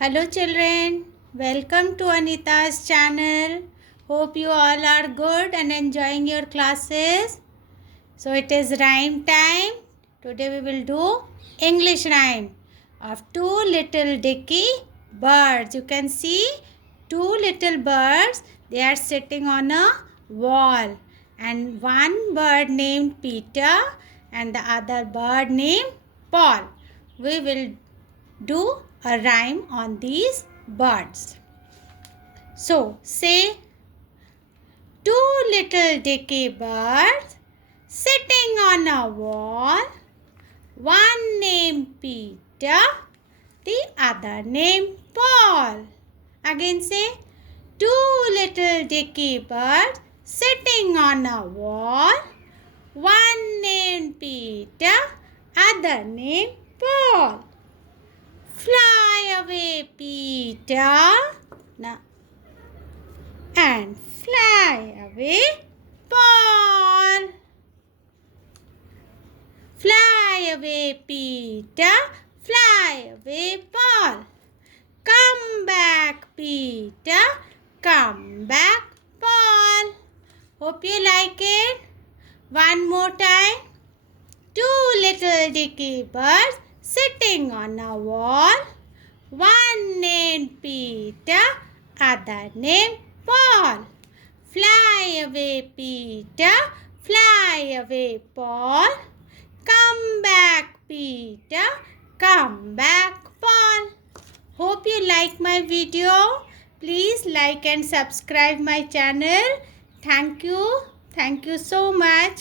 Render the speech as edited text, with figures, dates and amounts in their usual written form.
Hello children, welcome to Anita's channel. Hope you all are good and enjoying your classes. So it is rhyme time. Today we will do English rhyme of two little Dicky birds. You can see two little birds. They are sitting on a wall and one bird named Peter and the other bird named Paul. We will do a rhyme on these birds. So say two little dicky birds sitting on a wall, one named Peter, the other named Paul. Again say two little dicky birds sitting on a wall, one named Peter, other named Paul. Fly away, Peter. Now, and fly away, Paul. Fly away, Peter. Fly away, Paul. Come back, Peter. Come back, Paul. Hope you like it. One more time. Two little dicky birds sitting on a wall. One named Peter, other named Paul. Fly away, Peter. Fly away, Paul. Come back, Peter. Come back, Paul. Hope you like my video. Please like and subscribe my channel. Thank you. Thank you so much.